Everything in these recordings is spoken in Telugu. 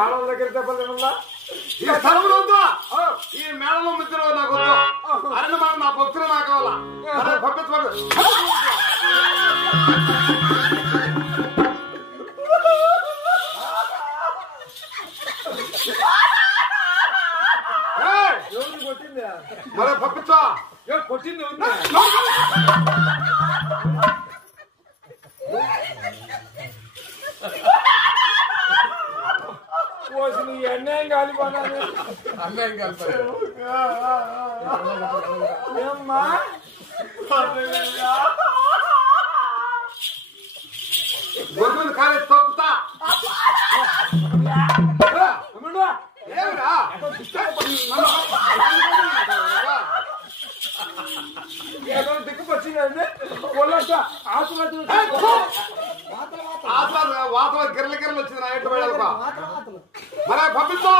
ఆడవాళ్ళ దగ్గర దెబ్బలు తినల్లా ఈ స్థలములు వద్దు, ఈ మేడలో మిత్రులు నాకు వద్దు. అరణ మనం నా భక్తులు నాకు కావాలా పంపించబడదు. ఎవరిని కొట్టిందా? మరి పంపించా కొట్టింది పోసిన అన్యాయం కాలిపోనాను. అన్యాయం కాలిపోయాడు. ఏమ్మా గొంతులు కాలేజ్ తొక్కుతా. ఏమిరా ఏదో దిక్కుపచ్చిందండి ఒళ్ళంట ఆసుపత్రి వాతావరణం గిర్ల గిర్రలు వచ్చింది నా ఇంటి వెళ్ళక మరి పంపిస్తా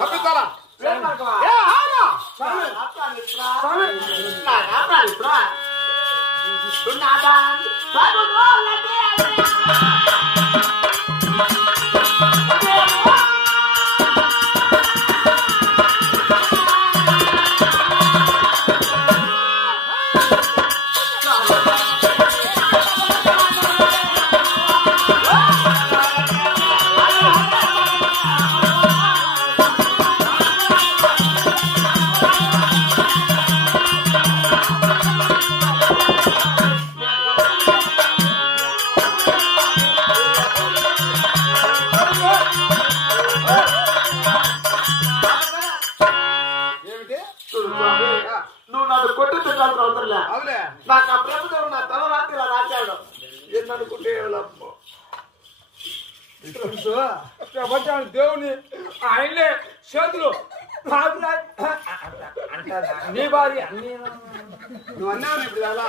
పంపిస్తారా నువ్వు నన్ను కొట్టి తిట్టాల్సిన అవసరం లే. అవులే నాకు ఆ ప్రభుత్వం నా తల రాత్రి ఇలా రాశాడు. ఏంటనుకుంటే ప్రపంచాన్ని దేవుని ఆయనే చేతులు నీ భార్య నువ్వు అన్నావు ఇప్పుడు అలా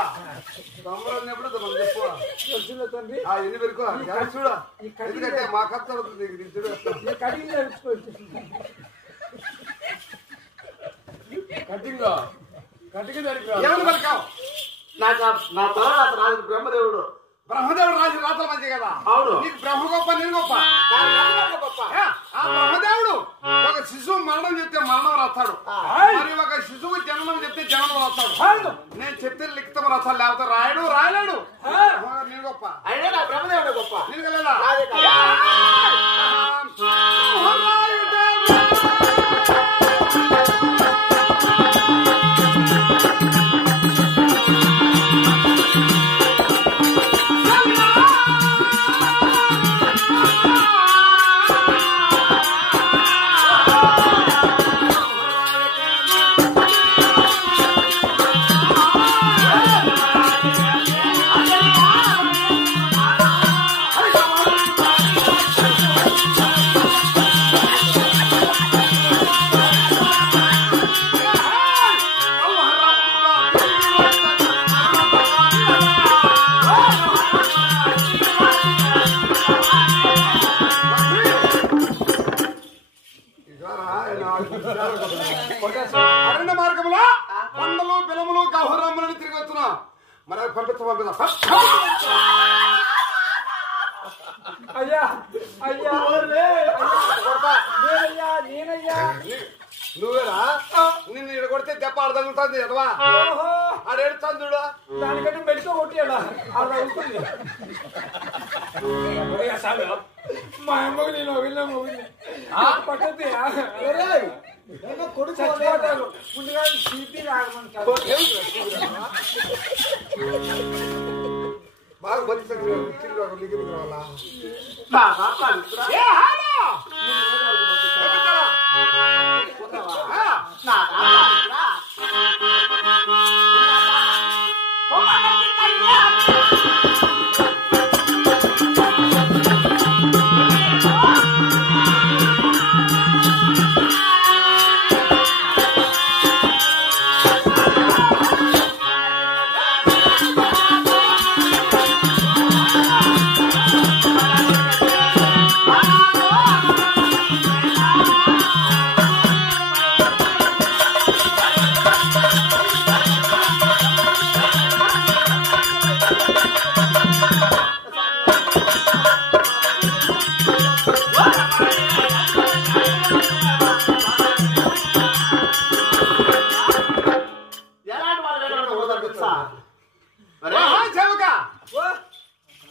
తొందర మనం చెప్పు వచ్చిన తండ్రి ఎన్ని పెరుకో చూడు ఎందుకంటే మా ఖర్చు అవుతుంది చూడు కటింగ్ నేర్చుకోవచ్చు. కటింగ్ కటింగ్ ఎవరు పెరకావు నాకు నా తల రాత్రి రాజు బ్రహ్మదేవుడు. బ్రహ్మదేవుడు రాజు రాత్రి మంచి కదా. అవును. నీకు బ్రహ్మ గొప్ప నేను గొప్ప. ఆ బ్రహ్మదేవుడు ఒక శిశువు మరణం చెప్తే మరణం రాస్తాడు, మరి ఒక శిశువు జన్మం చెప్తే జన్మం రాస్తాడు. నేను చెప్తే లిఖితం రాస్తాడు, లేకపోతే రాయడు రాయలేడు. నేను గొప్ప అయినా నా బ్రహ్మదేవుడు గొప్ప. నేను కదా అరణ్య మార్గంలో కొండలు బిలములు గహురమ్మలను తిరిగి వస్తున్నా. మరి పంపిస్తా అయ్యా అయ్యా నేనయ్యా నువ్వేరా నిన్ను ఇక్కడ కొడితే దెబ్బ అర్థమవుతుంది ఎదవా ఆడేడు చంద్రుడు దానికంటే మెడికో కొట్టాడా అది అవుతుంది. మా అమ్మకు నేను వెళ్ళాము పక్కతే చచ్చిపోతాను ముందుగా చీపీ రాగమంటారు. బాగా బతికి రావాలా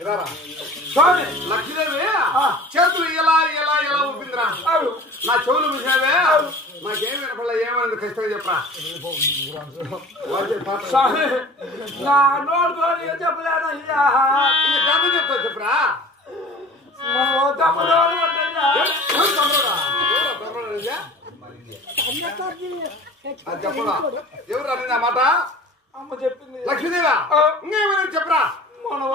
స్వామి లక్ష్మీదేవి చేతులు ఇలా ఇలా ఇలా ఊపిందిరా నా చెవులు చూసావే నాకేం వినపడలే ఏమైంది ఖచ్చితంగా చెప్పరా స్వామి నా నోడుతో చెప్పలేదయ్యా చెప్తా చెప్పరా చెప్పరా ఎవరు అనింది ఆ మాట అమ్మ చెప్పింది లక్ష్మీదేవా ఇంకేమైనా చెప్పరా మనం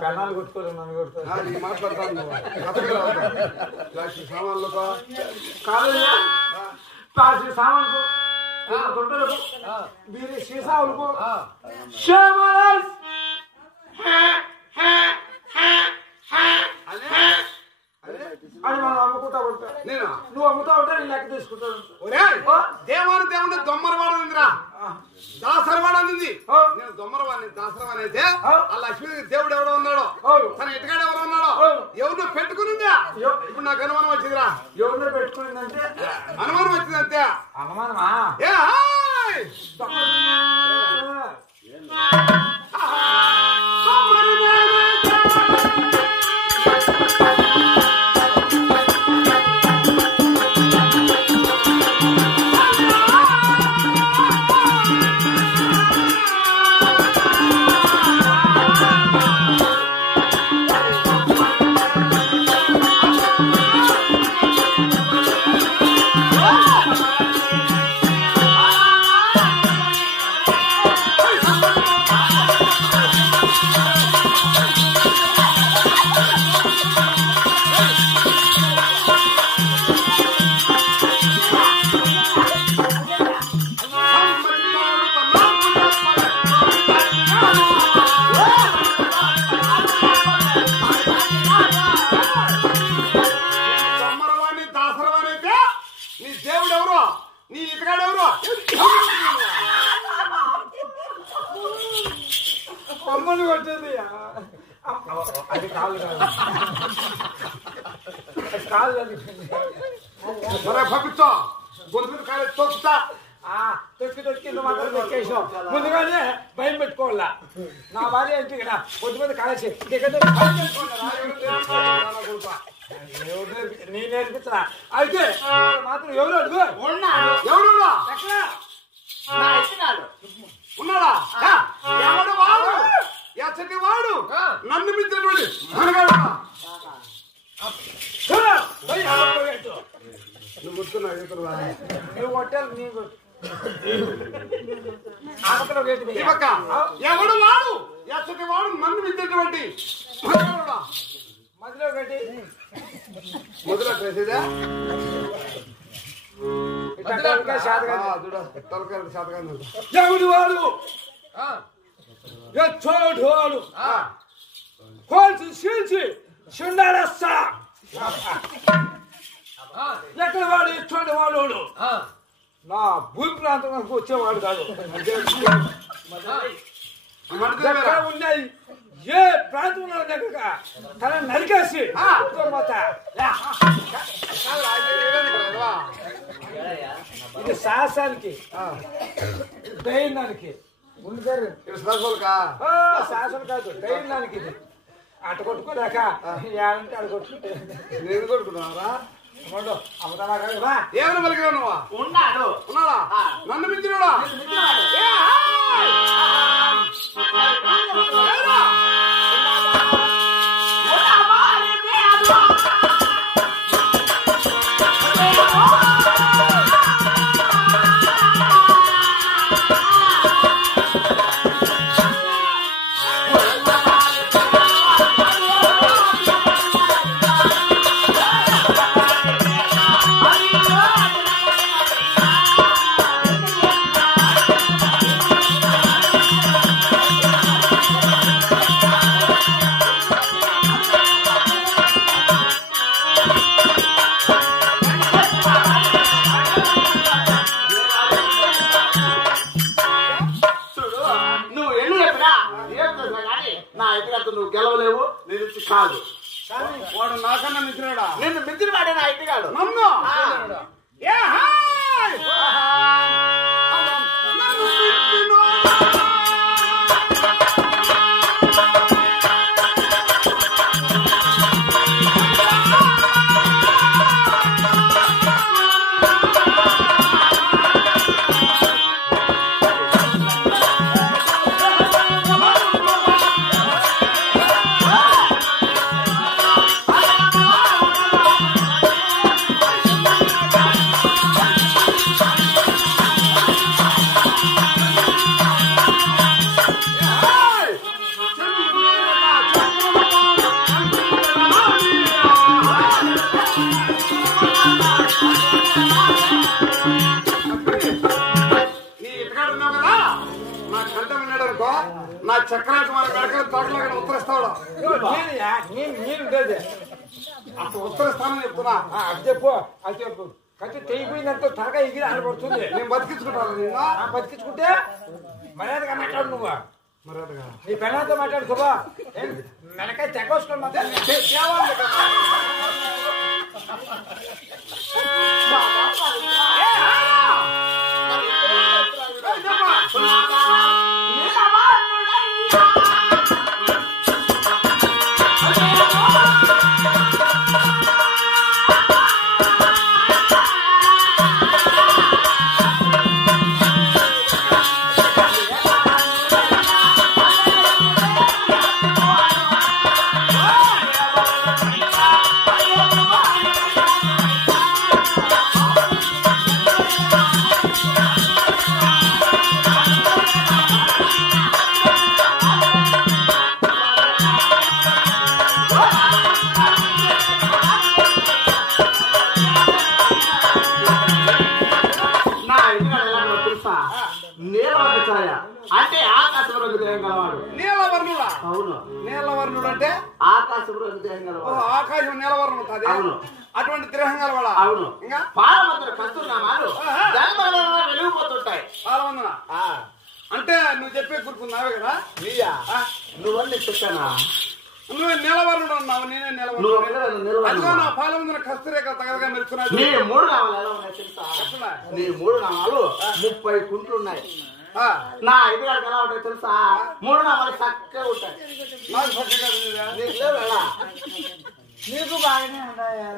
పెనాలు కొట్టుకోలేదు నన్ను కొడుతుంది మాట్లాడతాను సామాన్లు కాదయ్యా ప్లాస్టిక్ సామాన్కు గుంటలకు బీరి సీసాలకు అని మనం అమ్ముకుంటా ఉంటా నేను నువ్వు అమ్ముతా ఉంటా నేను లెక్క తీసుకుంటా దేవాని దేవుడు దొమ్మరవాడు దాసరవాడు అంది నేను దొమ్మరవాడిని దాసరవాణి అయితే ఆ లక్ష్మీ దేవుడు ఎవడో ఉన్నాడో తన ఇటుకాడు ఎవరు ఉన్నాడో ఎవరినో పెట్టుకునిందా ఇప్పుడు నాకు అనుమానం వచ్చిందిరా ఎవరినో పెట్టుకునిందంటే అనుమానం వచ్చింది అంతే అనుమానమా అమ్మని కొట్టేది అది కాదు కాదు పంపించో గొంతు కాలే తొక్కుతా తొక్కి తొక్కి నువ్వు మాత్రం తొక్కేసావు ముందుగానే భయం పెట్టుకోవాలా నా భార్య ఏంటి కదా కొద్ది మంది కాలేసి నీ నేర్పించరా అయితే మాత్రం ఎవరు అడుగు ఎవరు ఎక్కడ ఉన్నాడా ఎవడు వాడు ఎచ్చటి వాడు నన్ను మించినటువంటి నువ్వు నువ్వు కొట్టాలి నీకు ఎవడు వాడు ఎచ్చటి వాడు నన్ను మించినటువంటి మధ్యలో కట్టి మొదలు చేసేదా ఎవడు వాడు చోటు వాడు కోల్చి చీల్చి చుండాలస్తా ఎక్కడ వాడు ఎటువంటి వాడు నా భూమి ప్రాంతానికి వచ్చేవాడు కాదు ఎక్కడ ఉన్నాయి ఏ ప్రాంతంలో దగ్గర తన నరికేసి ఇది సాహసానికి ధైర్యానికి శాసనం కాదు ధైర్యానికి ఇది అటు కొట్టుకోలేక ఏమంటే అటు కొట్టుకుంటే నేను కొట్టుకున్నావా అమ్ముతావా కదా ఏమైనా పలికినా నువ్వా ఉన్నాడా నన్ను మించినాడా నువ్వు గెలవలేవు నేను కాదు వాడు నాకన్నా మించినాడా నిన్ను మించిన వాడే నా ఇంటి కాదు నన్ను నా చక్రానికి మన గడకలు తోటలాగా ఉత్తరిస్తాడు నేను ఉండేది అసలు ఉత్తరిస్తానని చెప్తున్నా. అది చెప్పు అది చెప్పు కత్తి తెగిపోయిందంటే తలగా ఎగిరి ఆడబడుతుంది. నేను బతికించుకుంటాను నిన్న. బతికించుకుంటే మర్యాదగా మాట్లాడు నువ్వు. మర్యాదగా నీ పిల్లలతో మాట్లాడు శుభా. మెనకాయ తెగోసుకొని అంటే ఆకాశంలో హృదయం గలవాడు. నీలవర్ణుడా? అవును. నీలవర్ణుడు అంటే ఆకాశంలో హృదయం గలవాడు. ఆకాశం నీలవర్ణం ఉంటుంది. అవును. అటువంటి గ్రహం గలవాడా? అవును. ఇంకా పాలవందన కస్తునామాలు వెలిగిపోతుంటాయి. పాలవందన అంటే నువ్వు చెప్పే గుర్తున్నావే కదా. నువ్వన్నీ చెప్పానా? నువ్వే నీలవర్ణుడు అన్నావు. నేనే నీలవర్ణుడు. అదిగో నా పాలవందన కస్తూరే తగదగా మెరుస్తున్నాడు. నీ 3 నామాలు ఎలా ఉన్నాయి తెలుసా? నీ 3 నామాలు 30 కుంట్లు ఉన్నాయి. నా ఇది ఎలా ఉంటాయి తెలుసా? 3 నామాలు చక్కగా ఉంటాయి. నాకు చక్కగా నీకు లేవు. నీకు బాగానే ఉన్నాయా?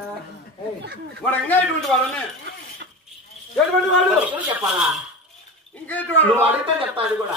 మరి ఇంకా ఇటువంటి వాడనే ఎటువంటి వాడు చెప్పాలా? ఇంకా ఎటువంటి నువ్వు అడిగితే చెప్తా. అది కూడా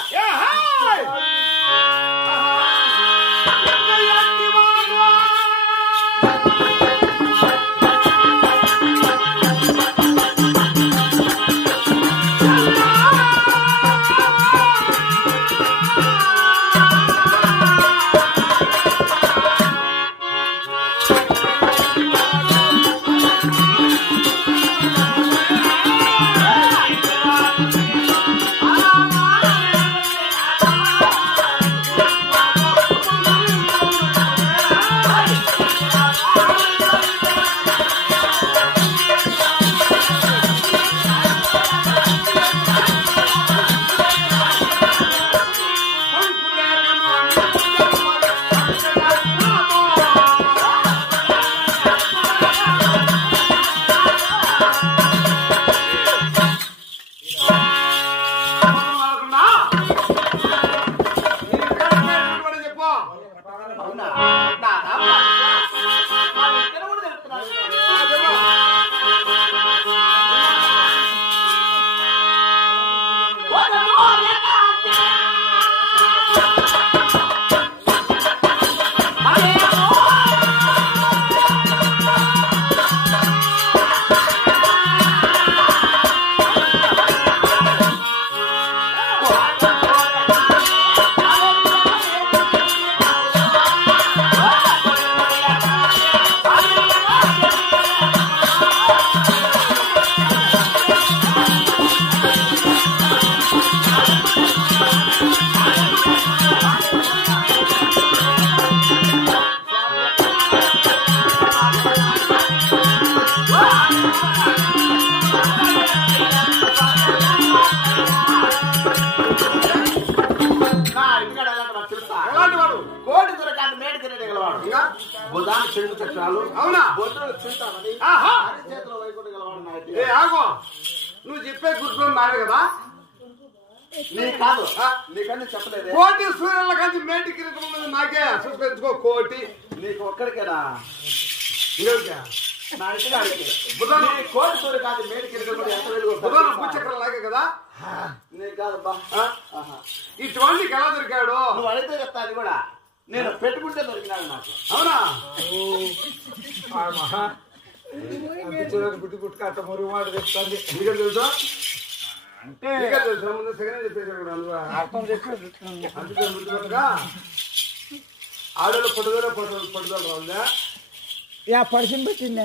బుధాన్ని చెరుకు చక్రాలు. అవునా? బొట్టులు చింతామని చేతిలో వైకుంఠ గలవాడు. నువ్వు చెప్పే గుర్తులు నావే కదా. నీ కాదు, నీకన్నీ చెప్పలేదు. కోటి సూర్యుల కంటే మేటి కిరీటం ఉన్నది నాకే. చూసుకో కోటి నీకు ఒక్కడికేనా? బుధాన్ని కోటి సూర్యుడు కాదు మేటి కిరీటం ఎంత బుధాన్ని భూచక్రం లాగే కదా. నీకు కాదబ్బా. ఇటువంటి ఎలా దొరికాడు? నువ్వు అడిగితే చెప్తా. అది కూడా నేను పెట్టుకుంటే దొరికినాడు నాకు. అవునా? గుడ్డి గుట్టుకాట మురుగు మాట చెప్తాంది. ఎందుకంటే తెలుసా? అంటే తెలుసా? ముందు సెకండ్ చెప్పేసాడు అర్థం చెప్పి అందుకే ముందుగా ఆడలో పట్టుదల పట్టుదల రావుందా? పరిచయం పెట్టింది.